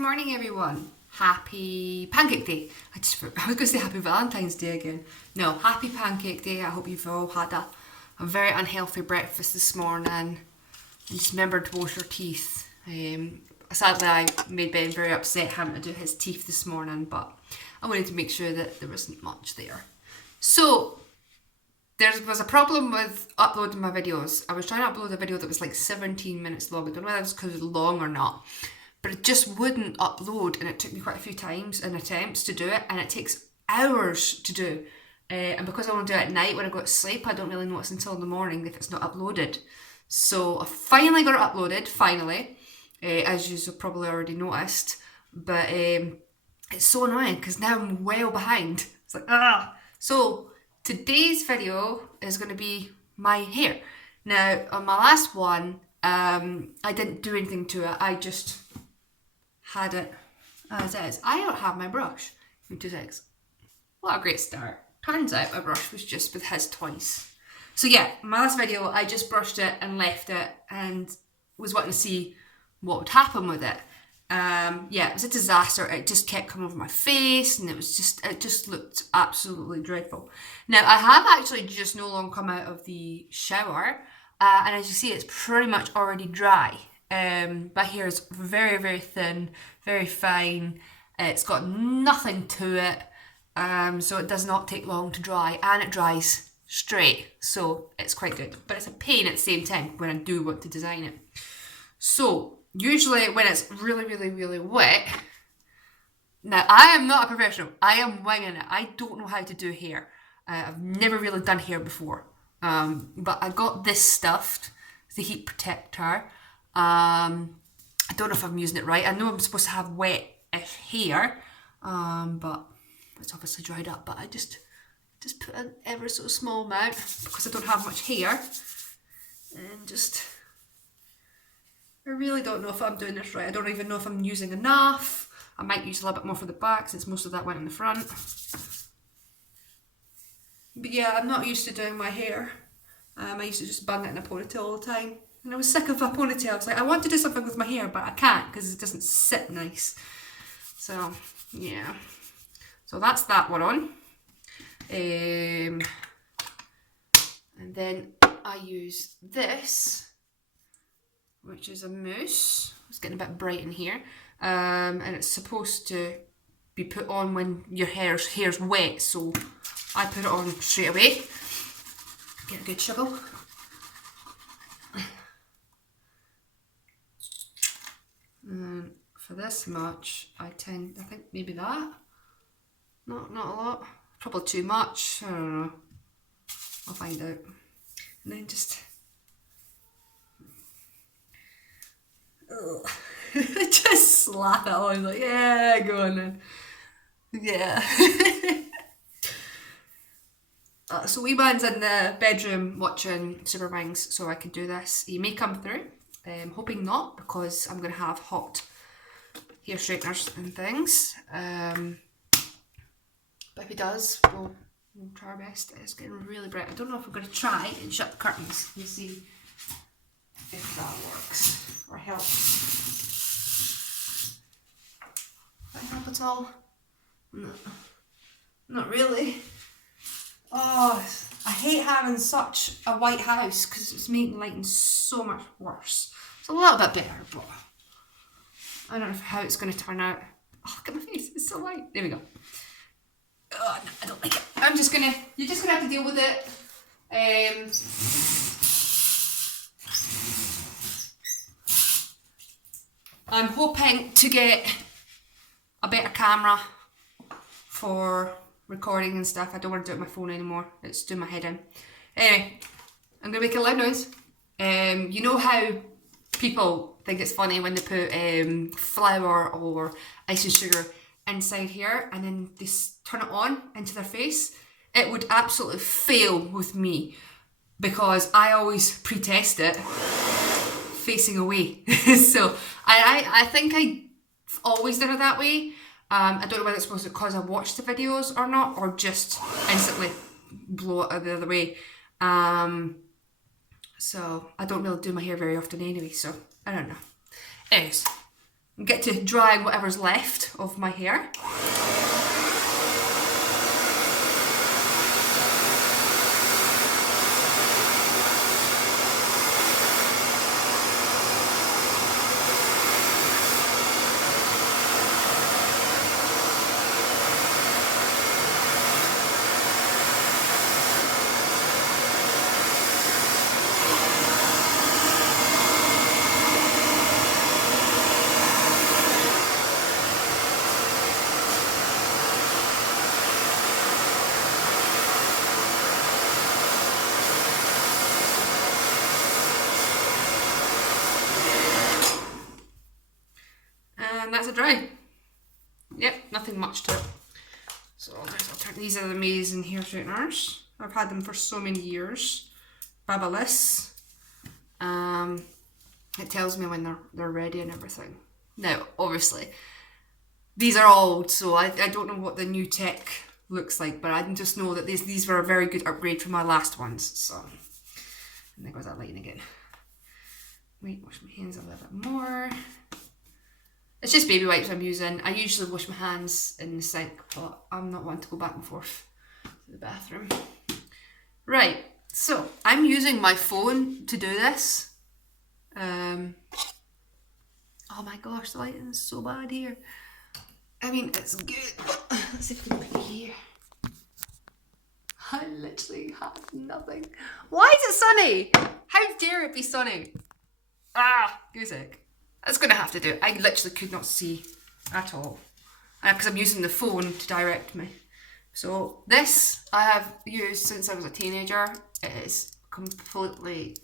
morning, everyone. Happy Pancake Day. I was going to say Happy Valentine's Day again. No, Happy Pancake Day. I hope you've all had a very unhealthy breakfast this morning and just remember to wash your teeth. Sadly, I made Ben very upset having to do his teeth this morning, but I wanted to make sure that there wasn't much there. So, there was a problem with uploading my videos. I was trying to upload a video that was like 17 minutes long. I don't know whether it was because it was long or not. But it just wouldn't upload, and it took me quite a few times and attempts to do it, and it takes hours to do. And because I want to do it at night when I go to sleep, I don't really notice until in the morning if it's not uploaded. So I finally got it uploaded, finally, as you've probably already noticed. But it's so annoying because now I'm well behind. It's like, ah! So today's video is going to be my hair. Now, on my last one, I didn't do anything to it. I just had it as is. I don't have my brush. Give me 2 seconds. What a great start. Turns out my brush was just with his twice. So yeah, my last video, I just brushed it and left it and was wanting to see what would happen with it. Yeah, it was a disaster. It just kept coming over my face and it just looked absolutely dreadful. Now, I have actually just no long come out of the shower. And as you see, it's pretty much already dry. My hair is very, very thin, very fine. It's got nothing to it, so it does not take long to dry, and it dries straight, so it's quite good. But it's a pain at the same time when I do want to design it. So usually when it's really, really, really wet, now I am not a professional. I am winging it. I don't know how to do hair. I've never really done hair before. But I got this stuffed, the heat protector. I don't know if I'm using it right. I know I'm supposed to have wet-ish hair, but it's obviously dried up. But I just put an ever so small amount because I don't have much hair, and I really don't know if I'm doing this right. I don't even know if I'm using enough. I might use a little bit more for the back since most of that went in the front. But yeah, I'm not used to doing my hair. I used to just bung it in a ponytail all the time. And I was sick of a ponytail. I was like, I want to do something with my hair, but I can't because it doesn't sit nice. So, yeah. So that's that one on. And then I use this, which is a mousse. It's getting a bit bright in here. And it's supposed to be put on when your hair's wet. So I put it on straight away. Get a good shovel. And for this much, I think maybe that. Not a lot. Probably too much. I don't know. I'll find out. And then just just slap it on. Like, yeah, go on then. Yeah. So wee man's in the bedroom watching Super Wings, so I can do this. He may come through. I'm hoping not, because I'm going to have hot hair straighteners and things. But if he does, we'll try our best. It's getting really bright. I don't know if I'm going to try and shut the curtains. We'll see if that works or helps. Does that help at all? No, not really. Oh, I hate having such a white house because it's making lighting so much worse. It's a little bit better, but I don't know how it's going to turn out. Oh, look at my face, it's so white. There we go. Oh, no, I don't like it. You're just going to have to deal with it. I'm hoping to get a better camera for recording and stuff. I don't want to do it on my phone anymore. It's doing my head in. Anyway, I'm going to make a loud noise. You know how people think it's funny when they put flour or icing sugar inside here and then they turn it on into their face? It would absolutely fail with me because I always pre-test it facing away. So I think I've always done it that way. I don't know whether it's supposed to cause I watch the videos or not, or just instantly blow it the other way. So I don't really do my hair very often anyway, so I don't know. Anyways, get to drying whatever's left of my hair. And that's a dry. Yep, nothing much to it. So these are the amazing hair straighteners. I've had them for so many years. Babyliss. It tells me when they're ready and everything. Now, obviously, these are old, so I don't know what the new tech looks like, but I just know that these were a very good upgrade from my last ones. So, and there goes that line again. Wait, wash my hands a little bit more. It's just baby wipes I'm using. I usually wash my hands in the sink, but I'm not one to go back and forth to the bathroom. Right, so I'm using my phone to do this. Oh my gosh, the lighting is so bad here. I mean, it's good, but let's see if we can look here. I literally have nothing. Why is it sunny? How dare it be sunny? Ah, goose egg. That's going to have to do. I literally could not see at all. Because I'm using the phone to direct me. So this I have used since I was a teenager. It is completely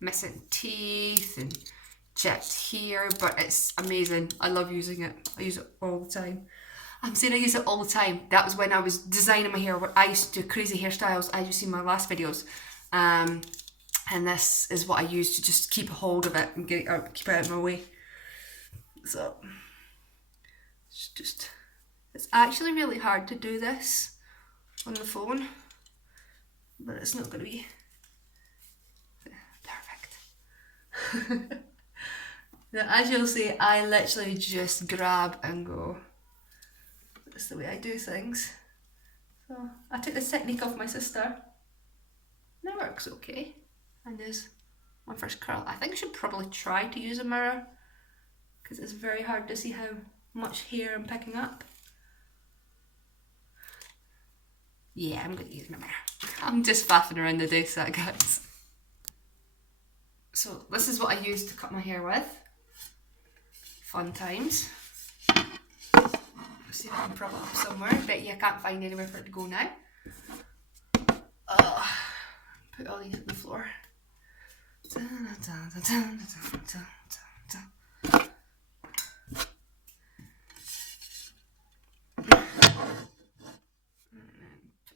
missing teeth and chipped hair, but it's amazing. I love using it. I use it all the time. I'm saying I use it all the time. That was when I was designing my hair. I used to do crazy hairstyles, as you see in my last videos. And this is what I use to just keep a hold of it and get it out, keep it out of my way. So, it's actually really hard to do this on the phone, but it's not going to be perfect. Now, as you'll see, I literally just grab and go. That's the way I do things. So, I took this technique off my sister. And it works okay. And there's my first curl. I think I should probably try to use a mirror because it's very hard to see how much hair I'm picking up. Yeah, I'm going to use my mirror. I'm just faffing around the desk, guys. So this is what I use to cut my hair with. Fun times. Let's see if I can prop it up somewhere. Bet you I can't find anywhere for it to go now. Put all these on the floor. And then put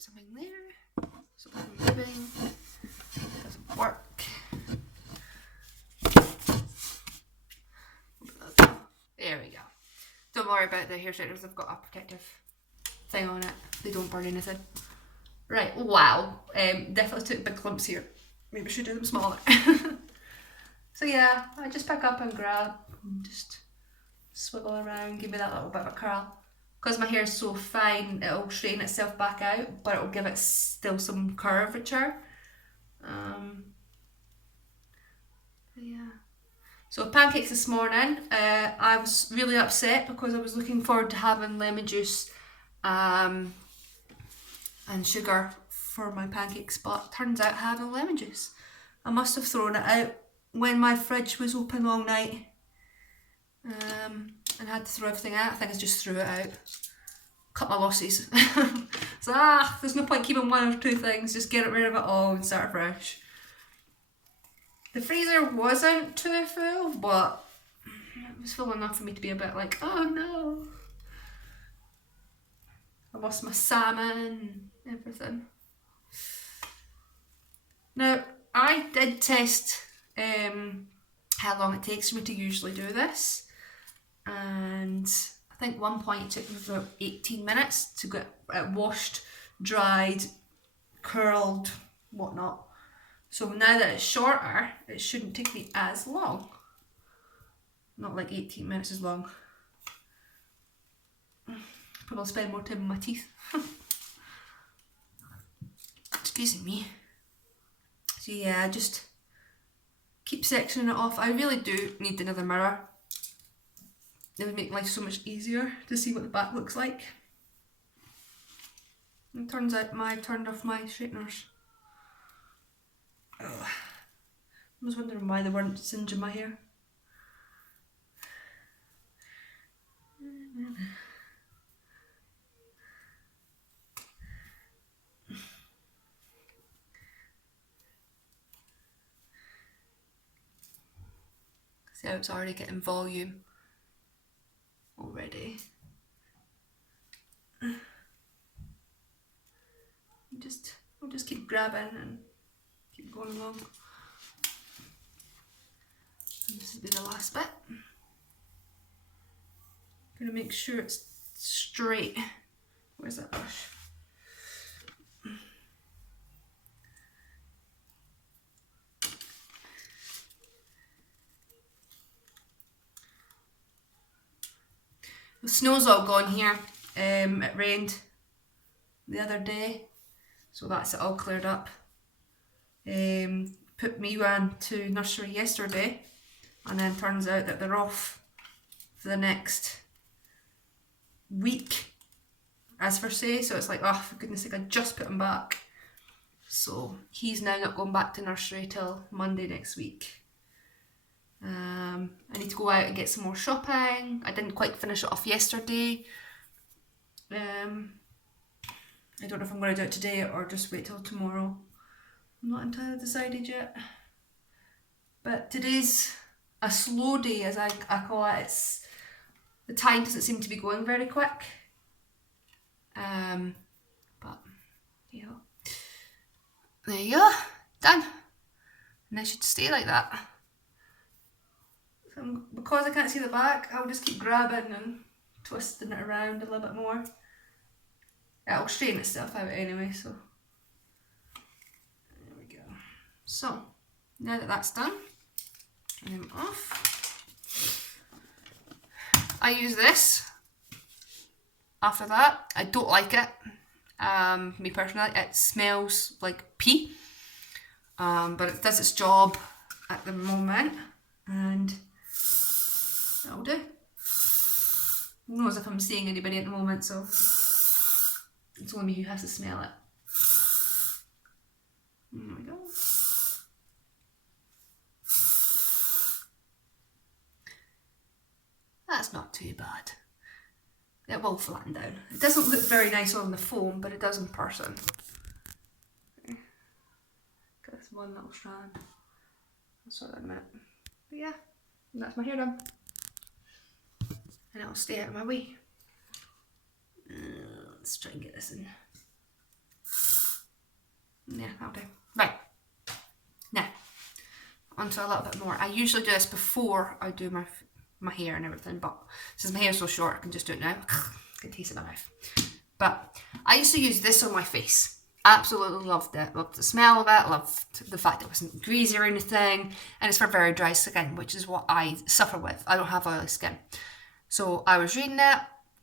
something there. Something moving. Doesn't work. There we go. Don't worry about the hair straighteners. I've got a protective thing on it. They don't burn anything. Right, wow. Definitely took big clumps here. Maybe I should do them smaller. So yeah, I just pick up and grab and just swivel around, give me that little bit of a curl. Because my hair is so fine, it'll straighten itself back out, but it'll give it still some curvature. Yeah. So pancakes this morning, I was really upset because I was looking forward to having lemon juice and sugar for my pancakes, but turns out having lemon juice. I must have thrown it out when my fridge was open all night and had to throw everything out. I think I just threw it out. Cut my losses. So there's no point keeping one or two things, just get rid of it all and start fresh. The freezer wasn't too full, but it was full enough for me to be a bit like, oh no. I lost my salmon and everything. Now, I did test how long it takes for me to usually do this, and I think one point it took me about 18 minutes to get it washed, dried, curled, whatnot. So now that it's shorter, it shouldn't take me as long. not like 18 minutes as long. Probably I'll spend more time on my teeth. Excuse me. So yeah, just keep sectioning it off. I really do need another mirror. It would make life so much easier to see what the back looks like. And it turns out I've turned off my straighteners. Ugh. I was wondering why they weren't singeing my hair. See how it's already getting volume already. I'll just keep grabbing and keep going along. And this will be the last bit. I'm gonna make sure it's straight. Where's that brush? The snow's all gone here. It rained the other day, so that's it all cleared up. Put Miwan to nursery yesterday, and then turns out that they're off for the next week, as per se. So it's like, oh, for goodness sake, I just put him back. So he's now not going back to nursery till Monday next week. I need to go out and get some more shopping. I didn't quite finish it off yesterday. I don't know if I'm going to do it today or just wait till tomorrow. I'm not entirely decided yet. But today's a slow day, as I call it. The time doesn't seem to be going very quick. But yeah, there you go, done. And it should stay like that. So because I can't see the back, I'll just keep grabbing and twisting it around a little bit more. It'll straighten itself out anyway, so there we go. So now that that's done, I'm off. I use this after that. I don't like it. Me personally, it smells like pee, but it does its job at the moment, and that'll do. I don't know as if I'm seeing anybody at the moment, so it's only me who has to smell it. There we go. That's not too bad. It will flatten down. It doesn't look very nice on the foam, but it does in person. Okay. Got this one little strand. I'll sort that in a minute. But yeah, that's my hair done. And it'll stay out of my way. Let's try and get this in. Yeah, that'll do. Right. Now, onto a little bit more. I usually do this before I do my hair and everything, but since my hair is so short, I can just do it now. I can taste it in my mouth. But I used to use this on my face. Absolutely loved it. Loved the smell of it. Loved the fact it wasn't greasy or anything. And it's for very dry skin, which is what I suffer with. I don't have oily skin. So I was reading it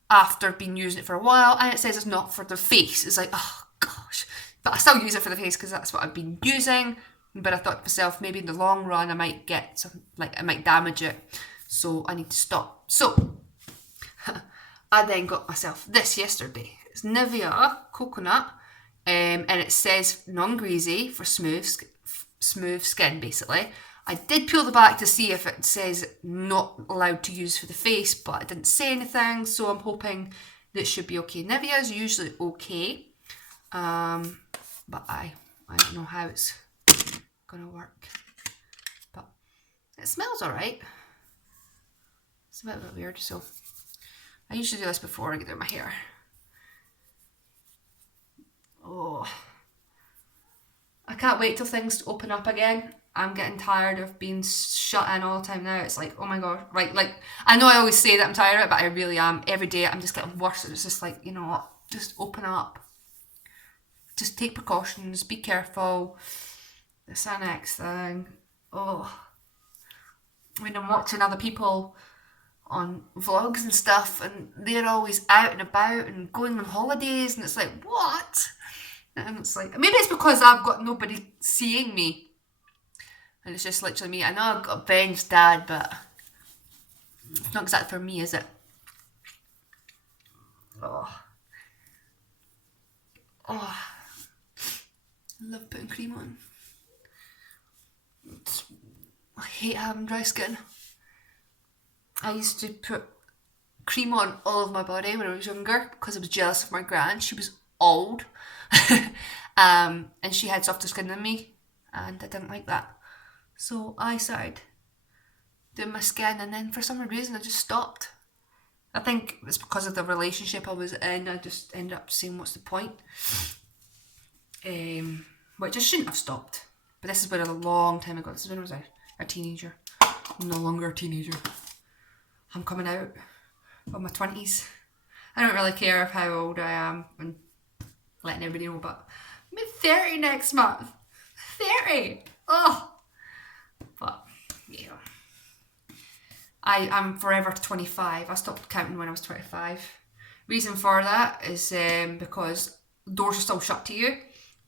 after being using it for a while, and it says it's not for the face. It's like, oh gosh. But I still use it for the face because that's what I've been using. But I thought to myself, maybe in the long run I might get some, like I might damage it. So I need to stop. So I then got myself this yesterday. It's Nivea Coconut, and it says non-greasy for smooth skin, basically. I did peel the back to see if it says not allowed to use for the face, but it didn't say anything, so I'm hoping that it should be okay. Nivea is usually okay, but I don't know how it's gonna work. But it smells alright. It's a bit weird, so I usually do this before I get out my hair. Oh, I can't wait till things open up again. I'm getting tired of being shut in all the time now. It's like, oh my god, right? Like, I know I always say that I'm tired of it, but I really am. Every day I'm just getting worse. It's just like, you know what? Just open up. Just take precautions. Be careful. The Sanex thing. Oh, when I'm watching other people on vlogs and stuff, and they're always out and about and going on holidays, and it's like, what? And it's like, maybe it's because I've got nobody seeing me, and it's just literally me. I know I've got Ben's dad, but it's not exactly for me, is it? Oh, oh, I love putting cream on. I hate having dry skin. I used to put cream on all of my body when I was younger because I was jealous of my gran. She was old, and she had softer skin than me, and I didn't like that. So I started doing my skin, and then for some reason I just stopped. I think it's because of the relationship I was in. I just ended up saying, what's the point? Which I shouldn't have stopped. But this has been a long time ago. This is when I was a teenager. I'm no longer a teenager. I'm coming out of my 20s. I don't really care of how old I am and letting everybody know, but I'm 30 next month. 30! Oh! But, yeah. I'm forever 25. I stopped counting when I was 25. Reason for that is because doors are still shut to you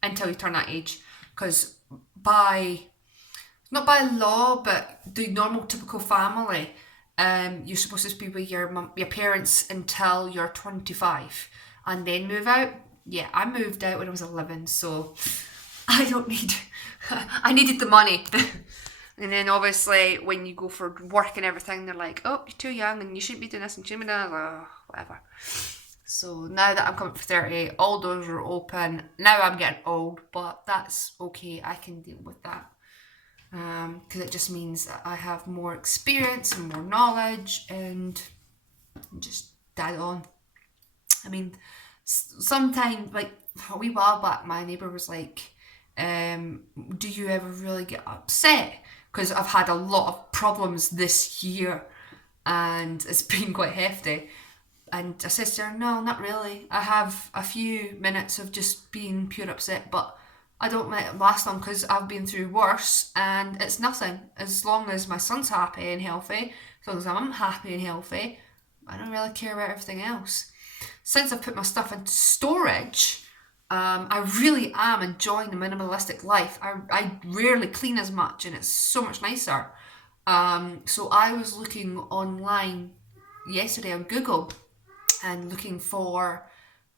until you turn that age. Because not by law, but the normal typical family, you're supposed to be with your parents until you're 25 and then move out. Yeah, I moved out when I was 11, so I don't need... I needed the money. And then obviously when you go for work and everything, they're like, oh, you're too young and you shouldn't be doing this and you shouldn't be doing that, whatever. So now that I'm coming for 30, all doors are open. Now I'm getting old, but that's okay. I can deal with that. Because it just means that I have more experience and more knowledge and just dial on. I mean, sometimes, like a wee while back, my neighbour was like, do you ever really get upset? Because I've had a lot of problems this year and it's been quite hefty. And I said to her, no, not really. I have a few minutes of just being pure upset, but I don't let it last long because I've been through worse and it's nothing. As long as my son's happy and healthy, as long as I'm happy and healthy, I don't really care about everything else. Since I've put my stuff into storage, I really am enjoying the minimalistic life. I rarely clean as much and it's so much nicer. So I was looking online yesterday on Google and looking for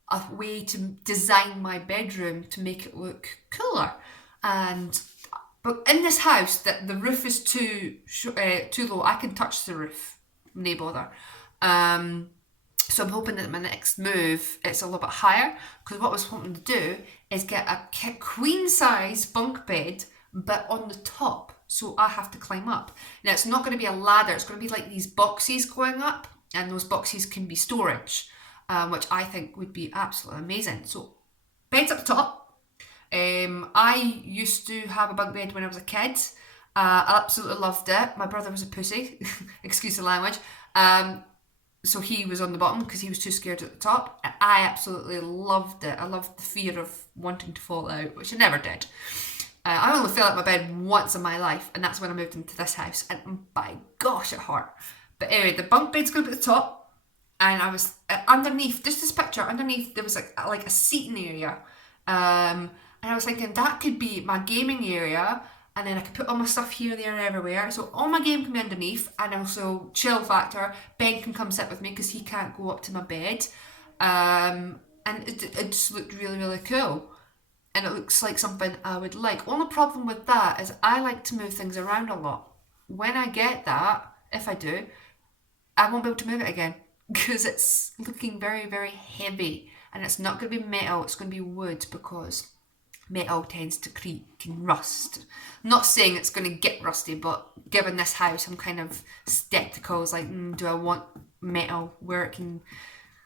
a way to design my bedroom to make it look cooler. But in this house, that the roof is too low. I can touch the roof, no bother. So I'm hoping that my next move, it's a little bit higher, because what I was hoping to do is get a queen size bunk bed, but on the top, so I have to climb up. Now it's not going to be a ladder, it's going to be like these boxes going up, and those boxes can be storage, which I think would be absolutely amazing. So bed's up the top. I used to have a bunk bed when I was a kid. I absolutely loved it. My brother was a pussy, excuse the language. So he was on the bottom because he was too scared at the top. And I absolutely loved it. I loved the fear of wanting to fall out, which I never did. I only fell out my bed once in my life, and that's when I moved into this house. And by gosh, it hurt. But anyway, the bunk bed's going to be at the top, and I was underneath. Just this picture underneath, there was like a seating area, and I was thinking that could be my gaming area. And then I could put all my stuff here, there, and everywhere. So all my game can be underneath, and also chill factor. Ben can come sit with me because he can't go up to my bed. And it just looked really, really cool. And it looks like something I would like. Only problem with that is I like to move things around a lot. When I get that, if I do, I won't be able to move it again because it's looking very, very heavy. And it's not going to be metal, it's going to be wood because metal tends to creak and rust. I'm not saying it's going to get rusty, but given this house, I'm kind of skeptical. It's like, do I want metal where it can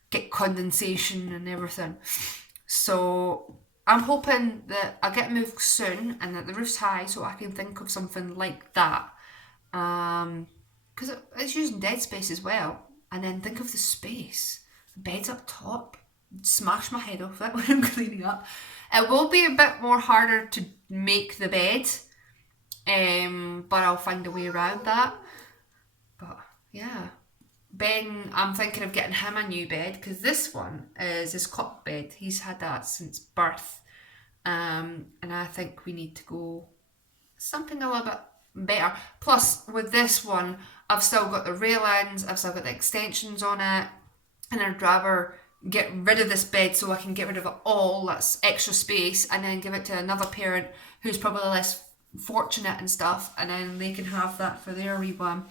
get condensation and everything? So I'm hoping that I get moved soon and that the roof's high so I can think of something like that. Because it's using dead space as well. And then think of the space. The bed's up top. Smash my head off it when I'm cleaning up. It will be a bit more harder to make the bed, but I'll find a way around that. But yeah, Ben, I'm thinking of getting him a new bed because this one is his cot bed. He's had that since birth. And I think we need to go something a little bit better. Plus, with this one, I've still got the railings, I've still got the extensions on it, and I'd rather get rid of this bed so I can get rid of it all, that's extra space, and then give it to another parent who's probably less fortunate and stuff, and then they can have that for their wee one.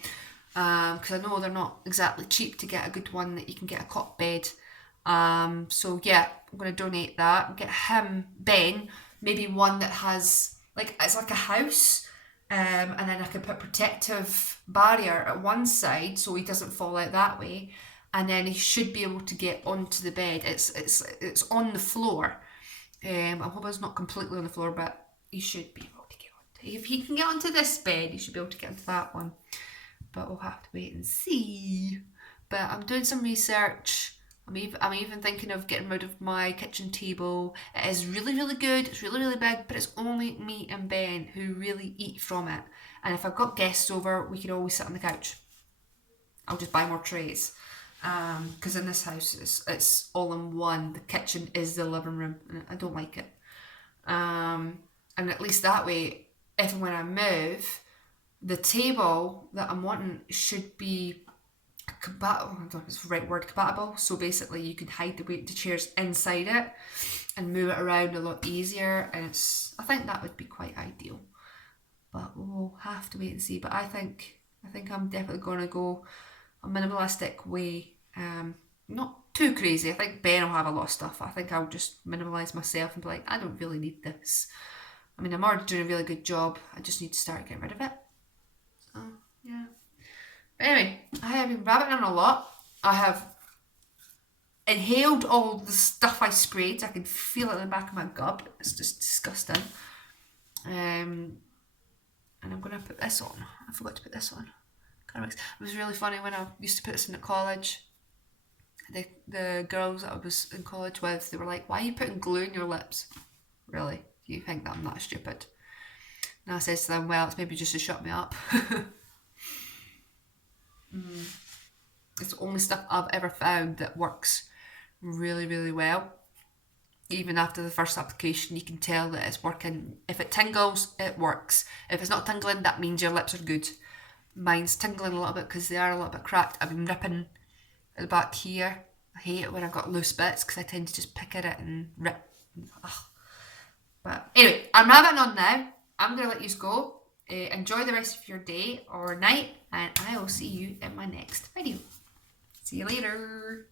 Because I know they're not exactly cheap to get a good one that you can get a cot bed. So yeah, I'm going to donate that. Get him, Ben, maybe one that has, like, it's like a house, and then I can put protective barrier at one side so he doesn't fall out that way, and then he should be able to get onto the bed. It's on the floor. I hope it's not completely on the floor, but he should be able to get onto. If he can get onto this bed, he should be able to get onto that one. But we'll have to wait and see. But I'm doing some research. I'm even thinking of getting rid of my kitchen table. It is really, really good. It's really, really big, but it's only me and Ben who really eat from it. And if I've got guests over, we can always sit on the couch. I'll just buy more trays. Because in this house, it's all in one. The kitchen is the living room, and I don't like it. And at least that way, if and when I move, the table that I'm wanting should be compatible. I don't know if it's the right word, compatible. So basically, you can hide the chairs inside it and move it around a lot easier. And I think that would be quite ideal. But we'll have to wait and see. But I think I'm definitely going to go a minimalistic way. Not too crazy. I think Ben will have a lot of stuff. I think I'll just minimalise myself and be like, I don't really need this. I mean, I'm already doing a really good job. I just need to start getting rid of it. So, yeah. But anyway, I have been rabbiting on a lot. I have inhaled all the stuff I sprayed. I can feel it in the back of my gut. It's just disgusting. And I'm going to put this on. I forgot to put this on. It was really funny when I used to put this in at college. The girls that I was in college with, they were like, why are you putting glue in your lips? Really? Do you think that I'm that stupid? And I said to them, well, it's maybe just to shut me up. It's the only stuff I've ever found that works really, really well. Even after the first application, you can tell that it's working. If it tingles, it works. If it's not tingling, that means your lips are good. Mine's tingling a little bit because they are a little bit cracked. I've been ripping at the back here. I hate it when I've got loose bits because I tend to just pick at it and rip. Ugh. But anyway, I'm rabbiting on now. I'm going to let you go. Enjoy the rest of your day or night, and I will see you in my next video. See you later.